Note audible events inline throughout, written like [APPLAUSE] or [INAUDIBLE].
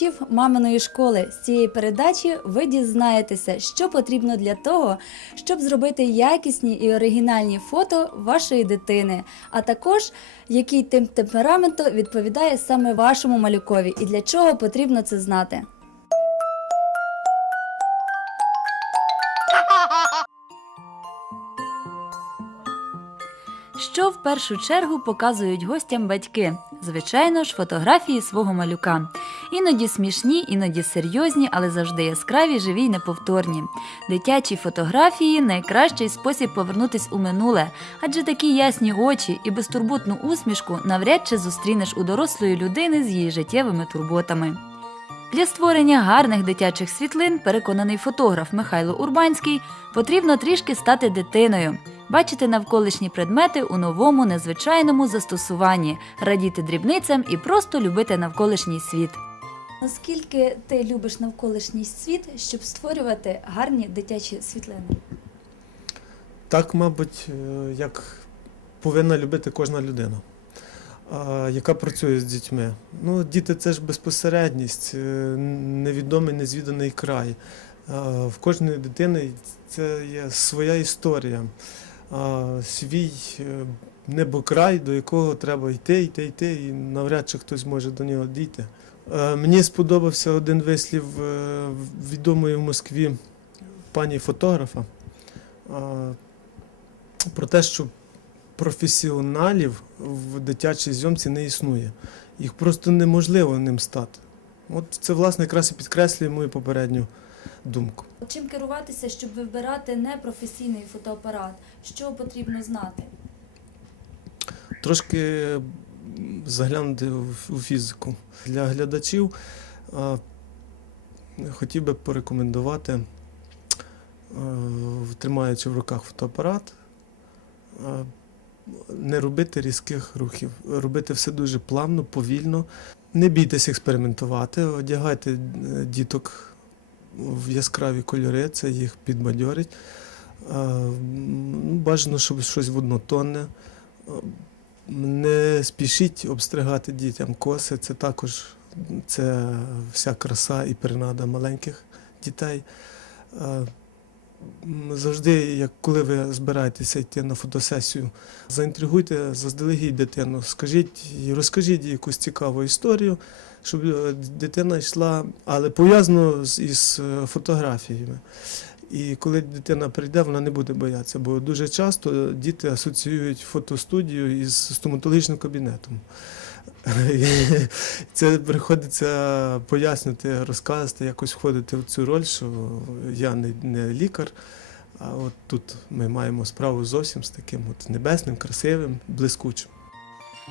усіх глядачів маминої школи. З цієї передачі ви дізнаєтеся, що потрібно для того, щоб зробити якісні і оригінальні фото вашої дитини, а також який тип темпераменту відповідає саме вашому малюкові і для чого потрібно це знати. Що в першу чергу показують гостям батьки? Звичайно ж, фотографії свого малюка. Іноді смішні, іноді серйозні, але завжди яскраві, живі й неповторні. Дитячі фотографії найкращий спосіб повернутись у минуле, адже такі ясні очі і безтурботну усмішку навряд чи зустрінеш у дорослої людини з її життєвими турботами. Для створення гарних дитячих світлин, переконаний фотограф Михайло Урбанський, потрібно трішки стати дитиною, бачити навколишні предмети у новому незвичайному застосуванні, радіти дрібницям і просто любити навколишній світ. Наскільки ти любиш навколишній світ, щоб створювати гарні дитячі світлини? Так, мабуть, е, як повинна любити кожна людина, яка працює з дітьми. Ну, діти це ж безпосередність, е, невідомий, незвіданий край. В кожної дитини це є своя історія, свій е, небокрай, до якого треба йти, йти, йти, і навряд чи хтось може до нього дійти. Е, Мені сподобався один вислів е, відомої в Москві пані фотографа. Про те, що професіоналів в дитячій зйомці не існує. Їх просто неможливо ним стати. От це, власне, якраз і підкреслює мою попередню думку. Чим керуватися, щоб вибирати непрофесійний фотоапарат? Що потрібно знати? Трошки заглянути у фізику. Для глядачів хотів би порекомендувати, тримаючи в руках фотоапарат, не робити різких рухів, робити все дуже плавно, повільно. Не бійтесь експериментувати, одягайте е, діток в яскраві кольори, це їх підбадьорить. Бажано, щоб щось воднотонне. Не спішіть обстригати дітям коси, це також це вся краса і принада маленьких дітей. Завжди, як коли ви збираєтеся йти на фотосесію, заінтригуйте заздалегідь дитину, скажіть розкажіть їй якусь цікаву історію, щоб е, дитина йшла, але пов'язано із е, фотографіями. І коли дитина прийде, вона не буде боятися, бо дуже часто діти асоціюють фотостудію із стоматологічним кабінетом. [LAUGHS] Це приходиться пояснити, розказувати, якось входити в цю роль, що я не, не лікар, а от тут ми маємо справу зовсім з таким от небесним, красивим, блискучим.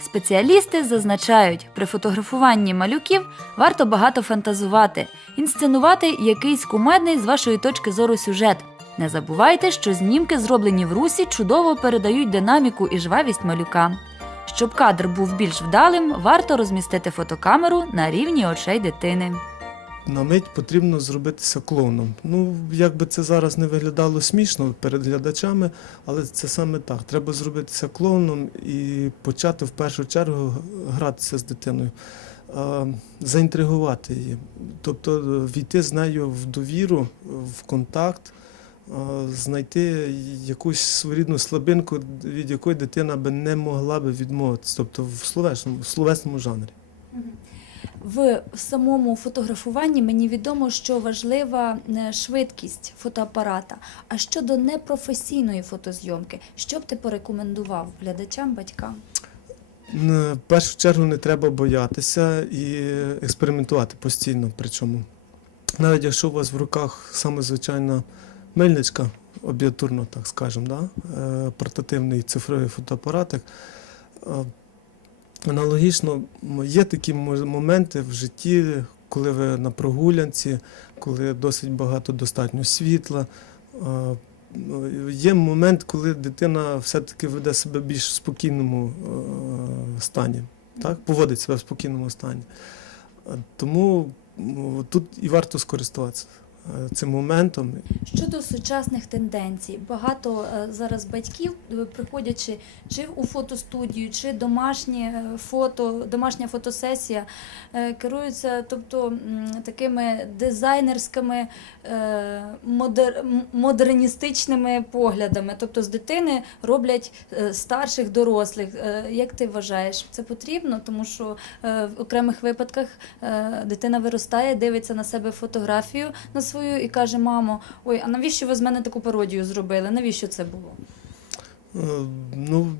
Спеціалісти зазначають, при фотографуванні малюків варто багато фантазувати, інсценувати якийсь кумедний з вашої точки зору сюжет. Не забувайте, що знімки, зроблені в русі, чудово передають динаміку і жвавість малюка. Щоб кадр був більш вдалим, варто розмістити фотокамеру на рівні очей дитини. На мить потрібно зробитися клоуном. Ну, як би це зараз не виглядало смішно перед глядачами, але це саме так. Треба зробитися клоуном і почати в першу чергу гратися з дитиною, заінтригувати її. Тобто е, війти з нею в довіру, в контакт, знайти якусь своєрідну слабинку, від якої дитина би не могла би відмовитися, тобто в словесному, в словесному жанрі. В самому фотографуванні мені відомо, що важлива е, швидкість фотоапарата. А щодо непрофесійної фотозйомки, що б ти порекомендував глядачам, батькам? В першу чергу не треба боятися і експериментувати постійно. Причому, навіть якщо у вас в руках саме звичайна мельничка, об'єктурно, так скажемо, да? е, портативний цифровий фотоапаратик. е, Аналогічно є такі моменти в житті, коли ви на прогулянці, коли досить багато достатньо світла. е, Є момент, коли дитина все-таки веде себе більш в спокійному стані, так? поводить себе в спокійному стані. Тому тут і варто скористуватися цим моментом. Щодо сучасних тенденцій, багато е, зараз батьків, е, приходячи чи у фотостудію, чи домашнє е, фото, домашня фотосесія, е, керуються тобто, такими дизайнерськими е, модер, модерністичними поглядами. Тобто з дитини роблять е, старших дорослих. Е, Як ти вважаєш, це потрібно? Тому що е, в окремих випадках е, дитина виростає, дивиться на себе фотографію на свою і каже: Мамо, ой, а навіщо ви з мене таку пародію зробили? Навіщо це було? Е, Ну,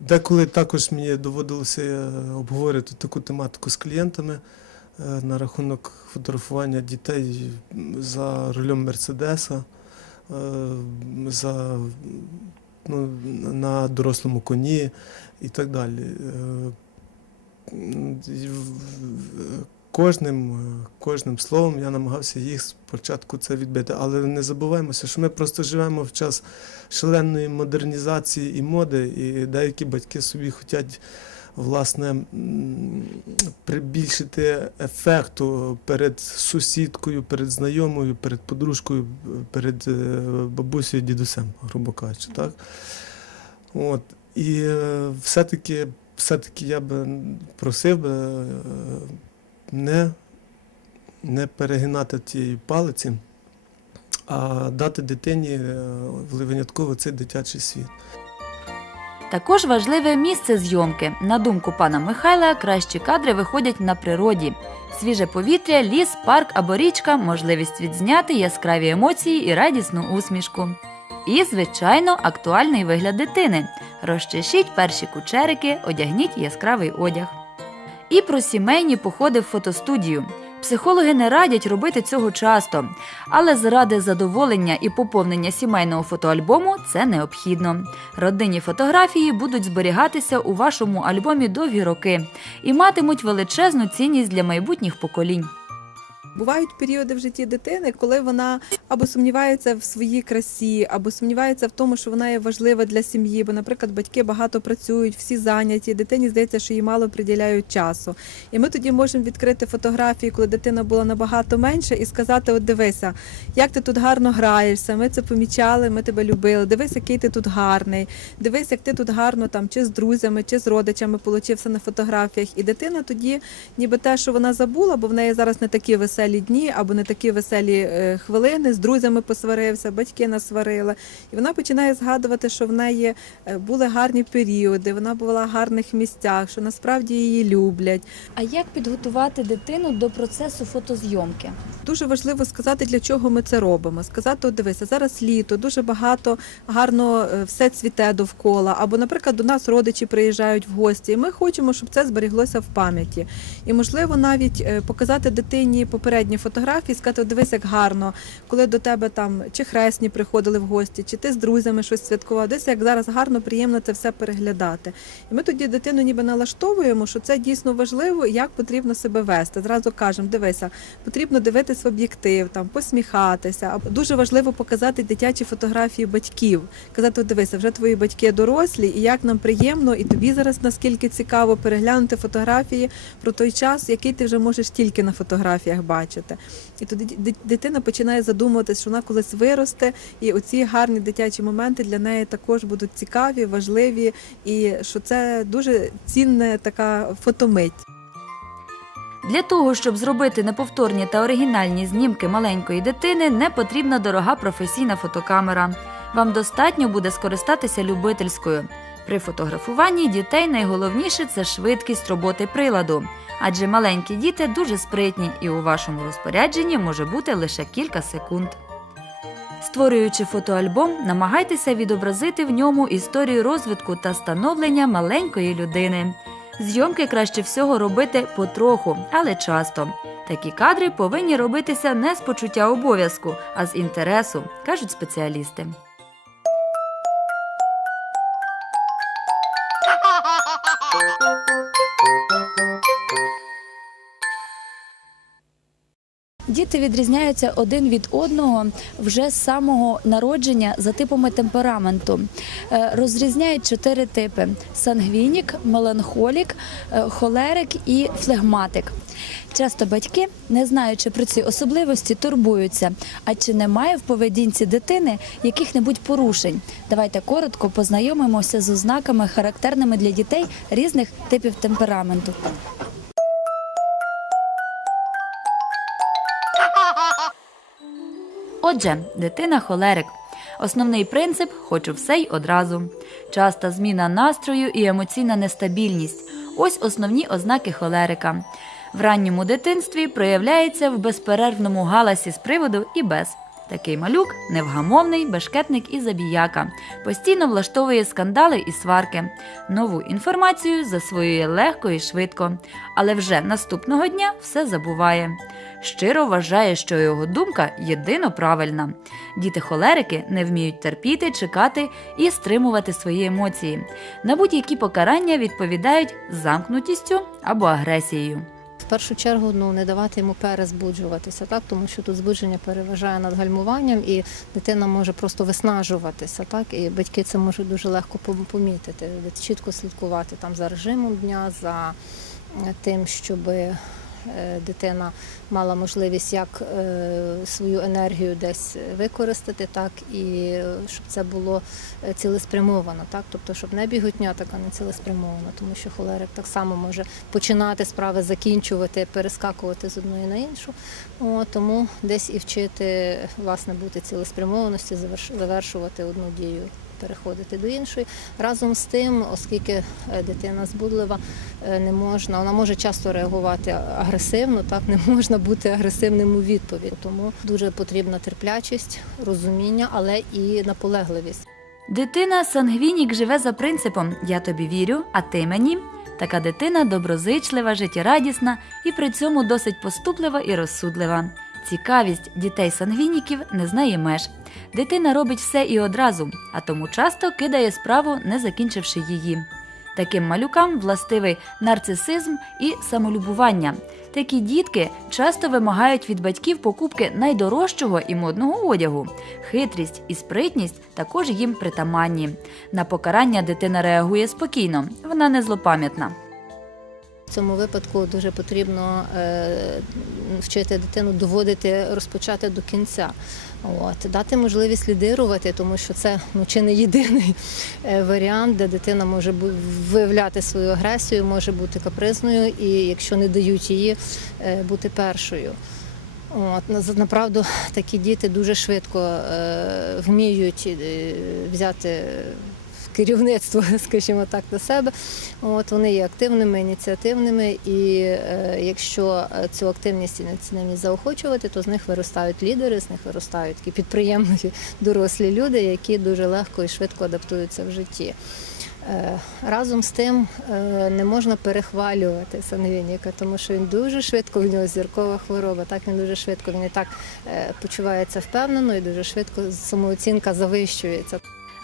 деколи також мені доводилося е, обговорити таку тематику з клієнтами е, на рахунок фотографування дітей за рулем Мерседеса, за, ну, на дорослому коні і так далі. Кожним, е, кожним словом я намагався їх спочатку це відбити. Але не забуваємося, що ми просто живемо в час шаленої модернізації і моди, і деякі батьки собі хочуть власне прибільшити ефекту перед сусідкою, перед знайомою, перед подружкою, перед е, бабусею, дідусем, грубо кажучи, так? От. І е, все-таки, все-таки я би просив би не, не перегинати тієї палиці, а дати дитині е, винятково цей дитячий світ. Також важливе місце зйомки. На думку пана Михайла, кращі кадри виходять на природі. Свіже повітря, ліс, парк або річка, можливість відзняти яскраві емоції і радісну усмішку. І, звичайно, актуальний вигляд дитини. Розчешіть перші кучерики, одягніть яскравий одяг. І про сімейні походи в фотостудію. Психологи не радять робити цього часто, але заради задоволення і поповнення сімейного фотоальбому це необхідно. Родинні фотографії будуть зберігатися у вашому альбомі довгі роки і матимуть величезну цінність для майбутніх поколінь. Бувають періоди в житті дитини, коли вона або сумнівається в своїй красі, або сумнівається в тому, що вона є важлива для сім'ї. Бо, наприклад, батьки багато працюють, всі зайняті. Дитині здається, що їй мало приділяють часу. І ми тоді можемо відкрити фотографії, коли дитина була набагато менше, і сказати: От дивися, як ти тут гарно граєшся. Ми це помічали, ми тебе любили. Дивись, який ти тут гарний. Дивись, як ти тут гарно там чи з друзями, чи з родичами получився на фотографіях. І дитина тоді, ніби те, що вона забула, бо в неї зараз не такі веселі дні або не такі веселі е, хвилини. З друзями посварився, батьки насварили. І вона починає згадувати, що в неї е, були гарні періоди, вона була в гарних місцях, що насправді її люблять. А як підготувати дитину до процесу фотозйомки? Дуже важливо сказати, для чого ми це робимо. Сказати, от дивися, зараз літо, дуже багато гарно е, все цвіте довкола. Або, наприклад, до нас родичі приїжджають в гості. І ми хочемо, щоб це зберіглося в пам'яті. І можливо навіть показати дитині попередні фотографії, сказати, дивись, як гарно, коли до тебе там чи хресні приходили в гості, чи ти з друзями щось святкував. Дивись, як зараз гарно, приємно це все переглядати. І ми тоді дитину ніби налаштовуємо, що це дійсно важливо, як потрібно себе вести. Зразу кажемо, дивися, потрібно дивитись в об'єктив, там посміхатися. Дуже важливо показати дитячі фотографії батьків. Казати, дивися, вже твої батьки дорослі, і як нам приємно, і тобі зараз наскільки цікаво переглянути фотографії про той час, який ти вже можеш тільки на фотографіях бачити. І тоді дитина починає задумуватися, що вона колись виросте, і оці гарні дитячі моменти для неї також будуть цікаві, важливі, і що це дуже цінна така фотомить. Для того, щоб зробити неповторні та оригінальні знімки маленької дитини, не потрібна дорога професійна фотокамера. Вам достатньо буде скористатися любительською. При фотографуванні дітей найголовніше це швидкість роботи приладу, адже маленькі діти дуже спритні і у вашому розпорядженні може бути лише кілька секунд. Створюючи фотоальбом, намагайтеся відобразити в ньому історію розвитку та становлення маленької людини. Зйомки краще всього робити потроху, але часто. Такі кадри повинні робитися не з почуття обов'язку, а з інтересу, кажуть спеціалісти. Діти відрізняються один від одного вже з самого народження за типами темпераменту. Е, Розрізняють чотири типи: сангвінік, меланхолік, е, холерик і флегматик. Часто батьки, не знаючи про ці особливості, турбуються. А чи немає в поведінці дитини яких-небудь порушень? Давайте коротко познайомимося з ознаками, характерними для дітей різних типів темпераменту. Отже, дитина холерик. Основний принцип хочу все й одразу. Часта зміна настрою і емоційна нестабільність ось основні ознаки холерика. В ранньому дитинстві проявляється в безперервному галасі з приводу і без. Такий малюк невгамовний, бешкетник і забіяка. Постійно влаштовує скандали і сварки. Нову інформацію засвоює легко і швидко, але вже наступного дня все забуває. Щиро вважає, що його думка єдино правильна. Діти-холерики не вміють терпіти, чекати і стримувати свої емоції. На будь-які покарання відповідають замкнутістю або агресією. Першу чергу ну не давати йому перезбуджуватися, так? Тому що тут збудження переважає над гальмуванням, і дитина може просто виснажуватися, так? І батьки це можуть дуже легко помітити, чітко слідкувати там за режимом дня, за е, тим, щоб дитина мала можливість як е, свою енергію десь використати, так і е, щоб це було е, цілеспрямовано, так тобто, щоб не біготня така не цілеспрямована, тому що холерик так само може починати справи, закінчувати, перескакувати з одної на іншу. О, тому десь і вчити власне бути цілеспрямованості, заверш- завершувати одну дію. Переходити до іншої разом з тим, оскільки е, дитина збудлива, е, не можна, вона може часто реагувати агресивно, так не можна бути агресивним у відповідь. Тому дуже потрібна терплячість, розуміння, але і наполегливість. Дитина сангвінік живе за принципом Я тобі вірю, а ти мені. Така дитина доброзичлива, життєрадісна і при цьому досить поступлива і розсудлива. Цікавість дітей сангвініків не знає меж. Дитина робить все і одразу, а тому часто кидає справу, не закінчивши її. Таким малюкам властивий нарцисизм і самолюбування. Такі дітки часто вимагають від батьків покупки найдорожчого і модного одягу. Хитрість і спритність також їм притаманні. На покарання дитина реагує спокійно, вона не злопам'ятна. В цьому випадку дуже потрібно е, вчити дитину доводити, розпочати до кінця. От, дати можливість лідирувати, тому що це ну, чи не єдиний е, варіант, де дитина може виявляти свою агресію, може бути капризною, і якщо не дають її, е, бути першою. От, направду такі діти дуже швидко вміють взяти керівництво, [LAUGHS] скажімо так, на себе. От вони є активними, ініціативними, і е, якщо е, цю активність і ініціативність заохочувати, то з них виростають лідери, з них виростають такі підприємливі [LAUGHS] дорослі люди, які дуже легко і швидко адаптуються в житті. Е, Разом з тим е, не можна перехвалювати сангвініка, тому що він дуже швидко в нього зіркова хвороба. Так він дуже швидко він і так почувається впевнено, і дуже швидко самооцінка завищується.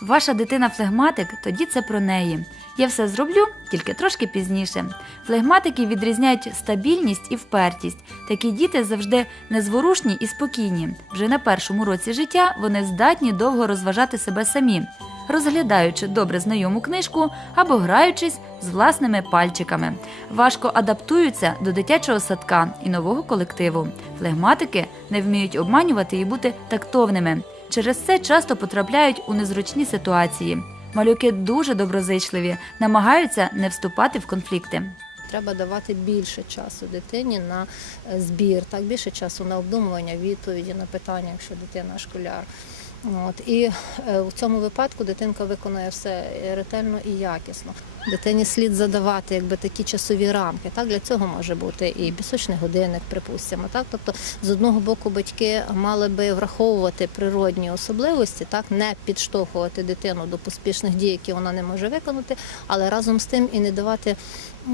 Ваша дитина флегматик, тоді це про неї. Я все зроблю, тільки трошки пізніше. Флегматики відрізняють стабільність і впертість. Такі діти завжди незворушні і спокійні. Вже на першому році життя вони здатні довго розважати себе самі, розглядаючи добре знайому книжку або граючись з власними пальчиками. Важко адаптуються до дитячого садка і нового колективу. Флегматики не вміють обманювати і бути тактовними. Через це часто потрапляють у незручні ситуації. Малюки дуже доброзичливі, намагаються не вступати в конфлікти. Треба давати більше часу дитині на е, збір, так більше часу на обдумування відповіді на питання, якщо дитина школяр. От і е, в цьому випадку дитинка виконує все ретельно і якісно. Дитині слід задавати якби такі часові рамки. Так для цього може бути і пісочний годинник, припустимо. Так, тобто, з одного боку, батьки мали би враховувати природні особливості, так не підштовхувати дитину до поспішних дій, які вона не може виконати, але разом з тим і не давати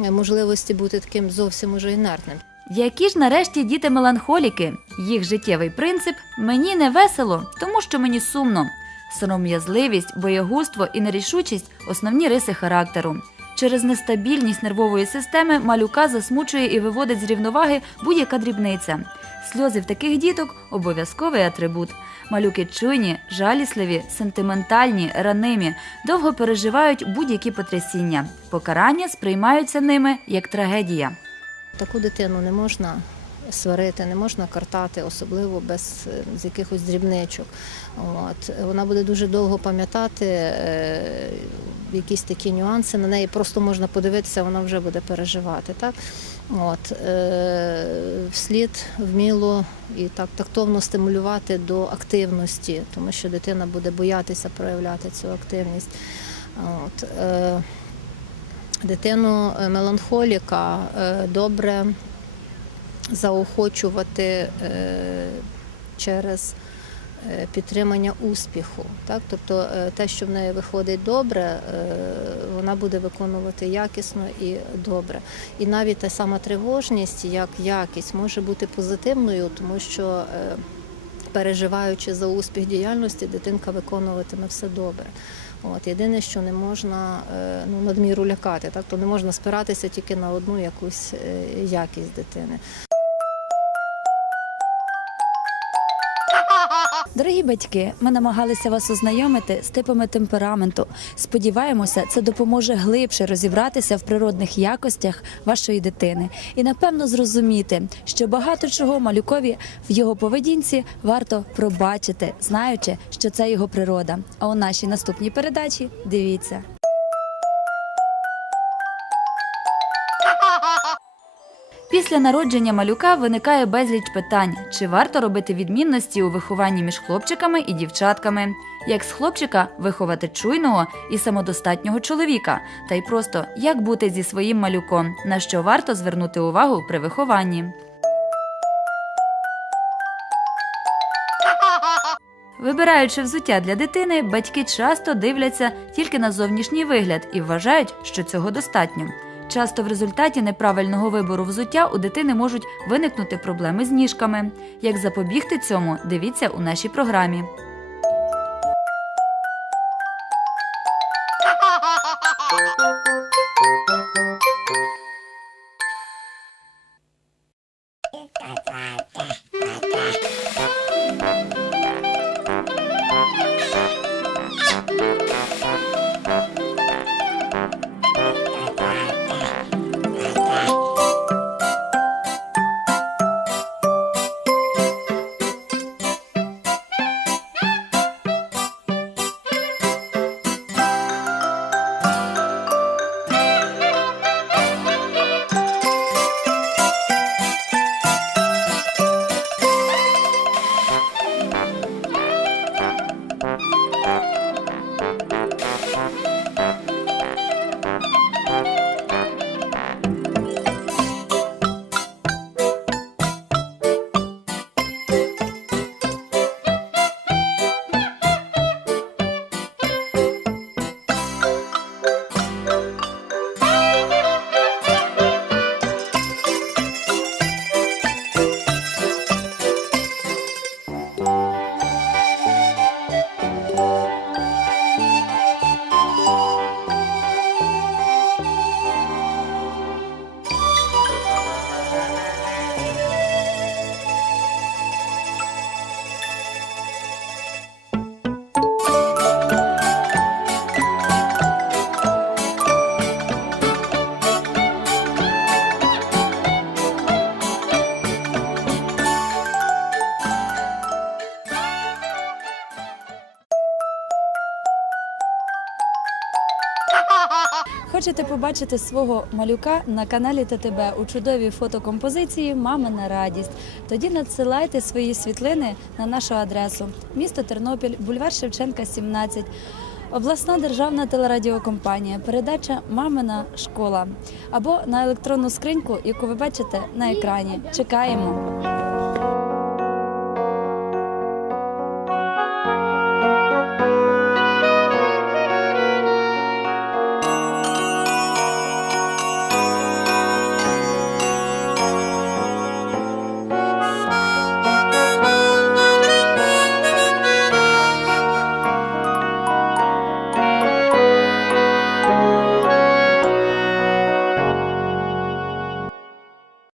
е, можливості бути таким зовсім уже інертним. Які ж нарешті діти меланхоліки? Їх життєвий принцип мені не весело, тому що мені сумно. Сором'язливість, боягузтво і нерішучість основні риси характеру. Через нестабільність нервової системи малюка засмучує і виводить з рівноваги будь-яка дрібниця. Сльози в таких діток обов'язковий атрибут. Малюки чуйні, жалісливі, сентиментальні, ранимі, довго переживають будь-які потрясіння. Покарання сприймаються ними як трагедія. Таку дитину не можна сварити, не можна картати, особливо без е, з якихось дрібничок. От. Вона буде дуже довго пам'ятати е, якісь такі нюанси. На неї просто можна подивитися, вона вже буде переживати. Так? От. Е, вслід вміло і так тактовно стимулювати до активності, тому що дитина буде боятися проявляти цю активність. От. Е, дитину е, меланхоліка е, добре заохочувати е, через підтримання успіху. Так? Тобто те, що в неї виходить добре, вона буде виконувати якісно і добре. І навіть та сама тривожність як якість може бути позитивною, тому що переживаючи за успіх діяльності, дитинка виконуватиме все добре. От єдине, що не можна е, ну, надміру лякати, так то не можна спиратися тільки на одну якусь е, якість дитини. Дорогі батьки, ми намагалися вас ознайомити з типами темпераменту. Сподіваємося, це допоможе глибше розібратися в природних якостях вашої дитини і напевно зрозуміти, що багато чого малюкові в його поведінці варто пробачити, знаючи, що це його природа. А у нашій наступній передачі дивіться. Після народження малюка виникає безліч питань: чи варто робити відмінності у вихованні між хлопчиками і дівчатками, як з хлопчика виховати чуйного і самодостатнього чоловіка, та й просто як бути зі своїм малюком, на що варто звернути увагу при вихованні. Вибираючи взуття для дитини, батьки часто дивляться тільки на зовнішній вигляд і вважають, що цього достатньо. Часто в результаті неправильного вибору взуття у дитини можуть виникнути проблеми з ніжками. Як запобігти цьому, дивіться у нашій програмі. Побачити свого малюка на каналі ТТБ у чудовій фотокомпозиції Мамина радість. Тоді надсилайте свої світлини на нашу адресу: місто Тернопіль, бульвар Шевченка, 17. Обласна державна телерадіокомпанія, передача Мамина школа або на електронну скриньку, яку ви бачите на екрані. Чекаємо.